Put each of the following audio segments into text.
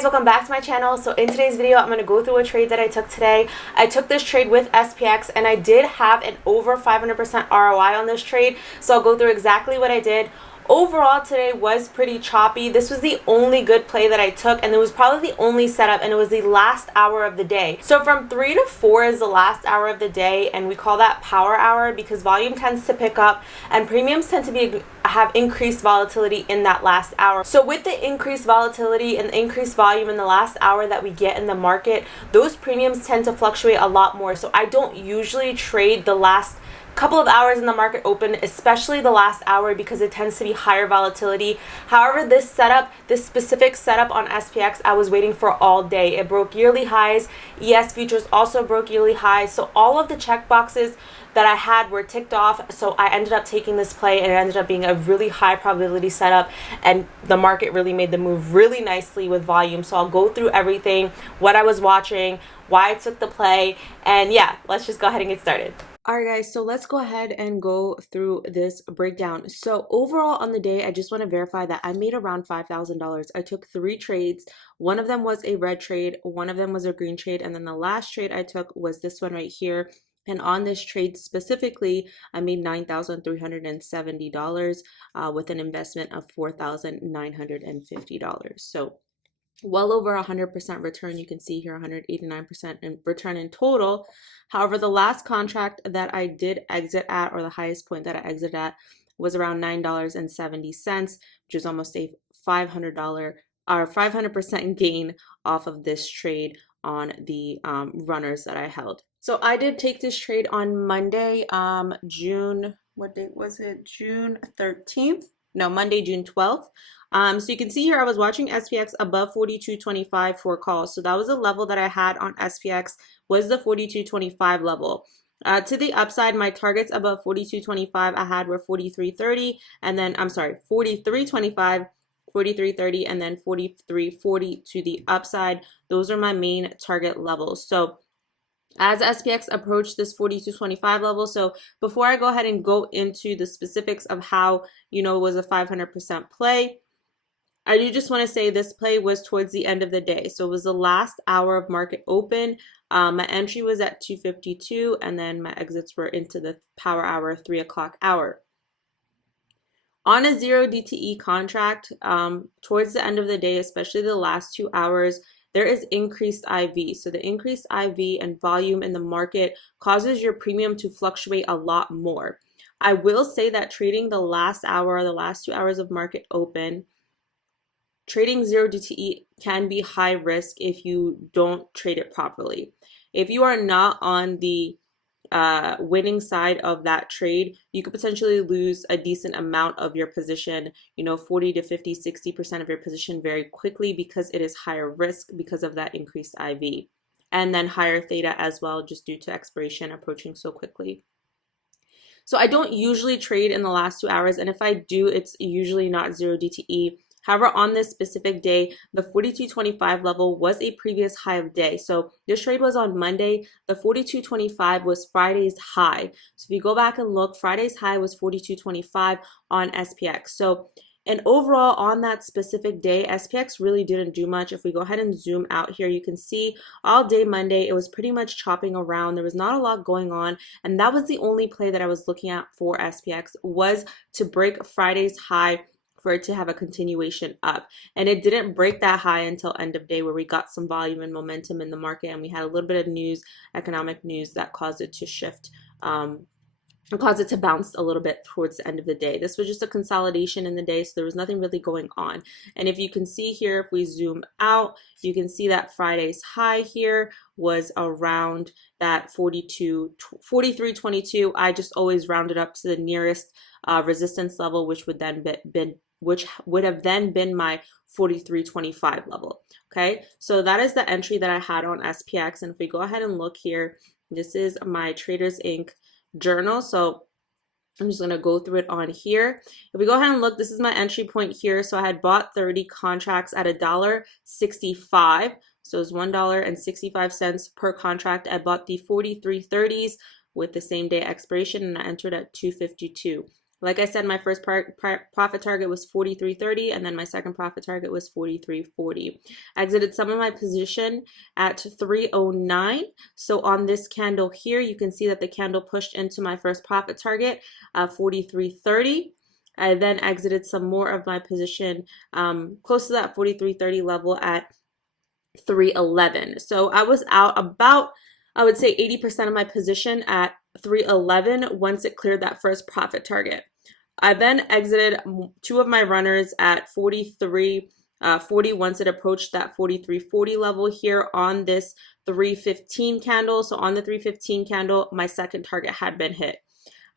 guys, welcome back to my channel. So in today's video, I'm going to go through a trade that I took today. I took this trade with SPX and I did have an over 500% ROI on this trade. So I'll go through exactly what I did. Overall, today was pretty choppy. This was the only good play that I took, and it was probably the only setup, and it was the last hour of the day. So from 3 to 4 is the last hour of the day, and we call that power hour because volume tends to pick up and premiums tend to have increased volatility in that last hour. So with the increased volatility and the increased volume in the last hour that we get in the market, those premiums tend to fluctuate a lot more. So I don't usually trade the last couple of hours in the market open, especially the last hour, because it tends to be higher volatility. However, this specific setup on SPX, I was waiting for all day. It broke yearly highs. ES futures also broke yearly highs. So all of the check boxes that I had were ticked off. So I ended up taking this play, and it ended up being a really high probability setup, and the market really made the move really nicely with volume. So I'll go through everything, what I was watching, why I took the play, and yeah, let's just go ahead and get started. Alright guys, so let's go ahead and go through this breakdown. So overall on the day, I just want to verify that I made around $5,000. I took 3 trades. One of them was a red trade, one of them was a green trade, and then the last trade I took was this one right here. And on this trade specifically, I made $9,370 with an investment of $4,950. So well over 100% return. You can see here 189% in return in total. However, the last contract that I did exit at, or the highest point that I exited at, was around $9.70, which is almost a $500 or 500% gain off of this trade on the runners that I held. So I did take this trade on Monday, June, what date was it? June 13th? No, Monday, June 12th. So you can see here I was watching SPX above 42.25 for calls. So that was a level that I had on SPX, was the 42.25 level. To the upside, my targets above 42.25 I had were 43.30, and then 43.25, 43.30, and then 43.40 to the upside. Those are my main target levels. So as SPX approached this 42.25 level, so before I go ahead and go into the specifics of how, it was a 500% play, I do just want to say this play was towards the end of the day. So it was the last hour of market open. My entry was at 2:52, and then my exits were into the power hour, 3 o'clock hour. On a 0 DTE contract, towards the end of the day, especially the last 2 hours, there is increased IV. So the increased IV and volume in the market causes your premium to fluctuate a lot more. I will say that trading the last hour, the last 2 hours of market open, trading 0 DTE can be high risk if you don't trade it properly. If you are not on the winning side of that trade, you could potentially lose a decent amount of your position, 40 to 50, 60% of your position very quickly, because it is higher risk because of that increased IV. And then higher theta as well, just due to expiration approaching so quickly. So I don't usually trade in the last 2 hours, and if I do, it's usually not 0 DTE. However, on this specific day, the 42.25 level was a previous high of day. So this trade was on Monday. The 42.25 was Friday's high. So if you go back and look, Friday's high was 42.25 on SPX. So, and overall on that specific day, SPX really didn't do much. If we go ahead and zoom out here, you can see all day Monday, it was pretty much chopping around. There was not a lot going on. And that was the only play that I was looking at for SPX, was to break Friday's high, for it to have a continuation up. And it didn't break that high until end of day, where we got some volume and momentum in the market, and we had a little bit of news, economic news, that caused it to shift, caused it to bounce a little bit towards the end of the day. This was just a consolidation in the day, so there was nothing really going on. And if you can see here, if we zoom out, you can see that Friday's high here was around that 43.22. I just always rounded up to the nearest resistance level, which would have then been my 43.25 level. Okay, so that is the entry that I had on SPX. And if we go ahead and look here, this is my TRADERSYNC journal. So I'm just going to go through it on here. If we go ahead and look, this is my entry point here. So I had bought 30 contracts at $1.65. So it was $1.65 per contract. I bought the 43.30s with the same day expiration, and I entered at 2:52. Like I said, my first profit target was 43.30, and then my second profit target was 43.40. Exited some of my position at 309. So on this candle here, you can see that the candle pushed into my first profit target, 43.30. I then exited some more of my position close to that 43.30 level at 311. So I was out about, I would say 80% of my position at 311 once it cleared that first profit target. I then exited two of my runners at 43.40 once it approached that 43.40 level here on this 315 candle. So on the 315 candle, my second target had been hit.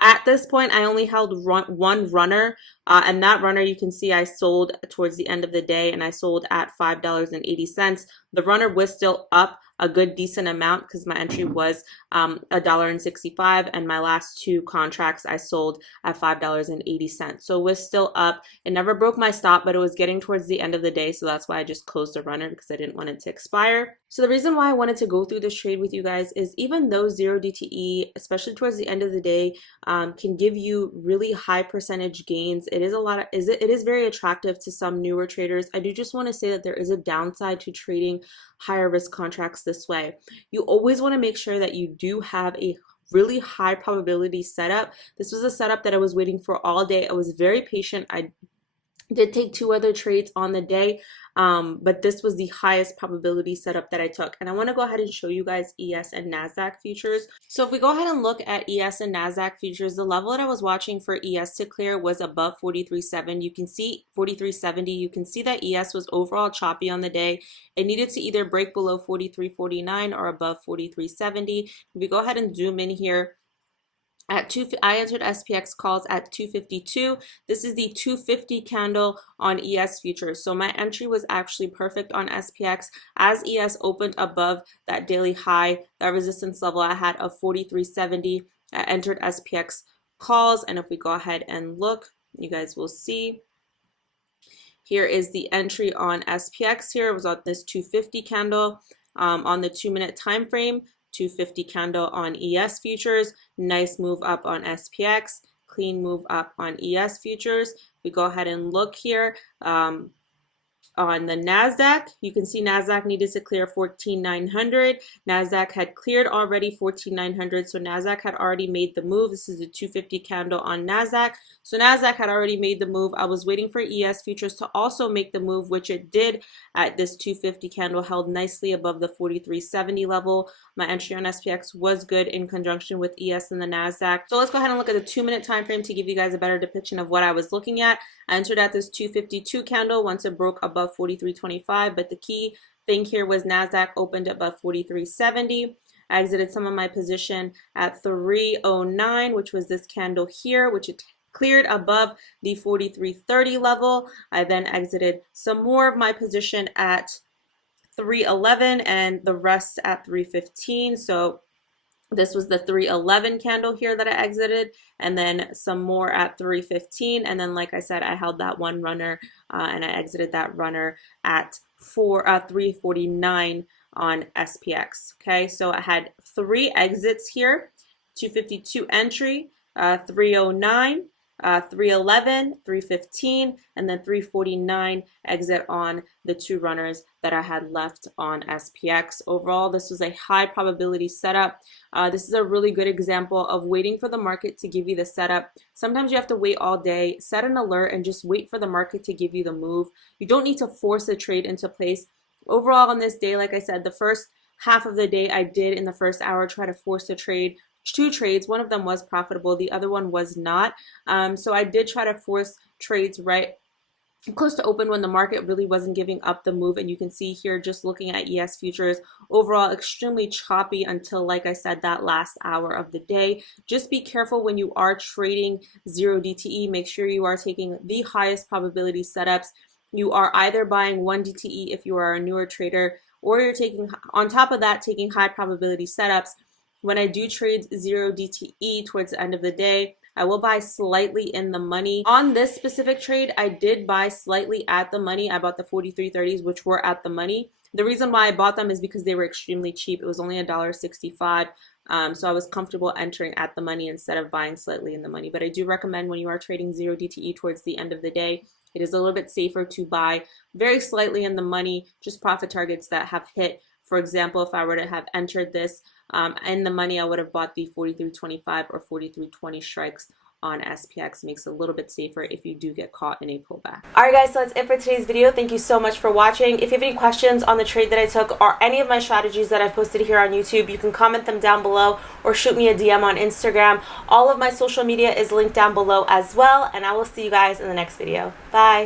At this point, I only held one runner, and that runner you can see I sold towards the end of the day, and I sold at $5.80. The runner was still up a good decent amount because my entry was $1.65, and my last two contracts I sold at $5.80. So it was still up. It never broke my stop, but it was getting towards the end of the day, so that's why I just closed the runner because I didn't want it to expire. So the reason why I wanted to go through this trade with you guys is even though 0 DTE, especially towards the end of the day, can give you really high percentage gains, it is very attractive to some newer traders. I do just want to say that there is a downside to trading higher risk contracts this way. You always want to make sure that you do have a really high probability setup. This was a setup that I was waiting for all day. I was very patient. I did take two other trades on the day, but this was the highest probability setup that I took. And I want to go ahead and show you guys ES and NASDAQ futures. So if we go ahead and look at ES and NASDAQ futures, the level that I was watching for ES to clear was above 43.7. You can see 43.70. You can see that ES was overall choppy on the day. It needed to either break below 43.49 or above 43.70. If we go ahead and zoom in here, I entered SPX calls at 252. This is the 250 candle on ES futures. So my entry was actually perfect on SPX as ES opened above that daily high, that resistance level I had of 43.70. I entered SPX calls, and if we go ahead and look, you guys will see. Here is the entry on SPX here. It was on this 250 candle on the 2-minute time frame. 250 candle on ES futures, nice move up on SPX, clean move up on ES futures. We go ahead and look here on the NASDAQ. You can see NASDAQ needed to clear 14,900. NASDAQ had cleared already 14,900, so NASDAQ had already made the move. This is a 250 candle on NASDAQ. So NASDAQ had already made the move. I was waiting for ES futures to also make the move, which it did at this 250 candle, held nicely above the 43.70 level. My entry on SPX was good in conjunction with ES and the NASDAQ. So let's go ahead and look at the 2-minute time frame to give you guys a better depiction of what I was looking at. I entered at this 252 candle once it broke above 43.25, but the key thing here was NASDAQ opened above 43.70. I exited some of my position at 309, which was this candle here, which it cleared above the 43.30 level. I then exited some more of my position at 311 and the rest at 315. So this was the 311 candle here that I exited, and then some more at 315. And then, like I said, I held that one runner and I exited that runner at 349 on SPX. Okay, so I had 3 exits here: 252 entry, 309, 311, 315, and then 349 exit on the 2 runners that I had left on SPX. Overall, this was a high probability setup. This is a really good example of waiting for the market to give you the setup. Sometimes you have to wait all day, set an alert, and just wait for the market to give you the move. You don't need to force a trade into place. Overall, on this day, like I said, the first half of the day I did in the first hour try to force a trade. 2 trades, one of them was profitable, the other one was not. So I did try to force trades right close to open when the market really wasn't giving up the move. And you can see here, just looking at ES futures, overall extremely choppy until, like I said, that last hour of the day. Just be careful when you are trading 0 DTE. Make sure you are taking the highest probability setups. You are either buying 1 DTE if you are a newer trader, or you're taking, on top of that, taking high probability setups. When I do trade 0 DTE towards the end of the day, I will buy slightly in the money. On this specific trade, I did buy slightly at the money. I bought the 43.30s, which were at the money. The reason why I bought them is because they were extremely cheap. It was only $1.65. So I was comfortable entering at the money instead of buying slightly in the money. But I do recommend when you are trading 0 DTE towards the end of the day, it is a little bit safer to buy very slightly in the money, just profit targets that have hit. For example, if I were to have entered this in the money, I would have bought the 43.25 or 43.20 strikes on SPX. Makes it a little bit safer if you do get caught in a pullback. Alright guys, so that's it for today's video. Thank you so much for watching. If you have any questions on the trade that I took or any of my strategies that I've posted here on YouTube, you can comment them down below or shoot me a DM on Instagram. All of my social media is linked down below as well, and I will see you guys in the next video. Bye!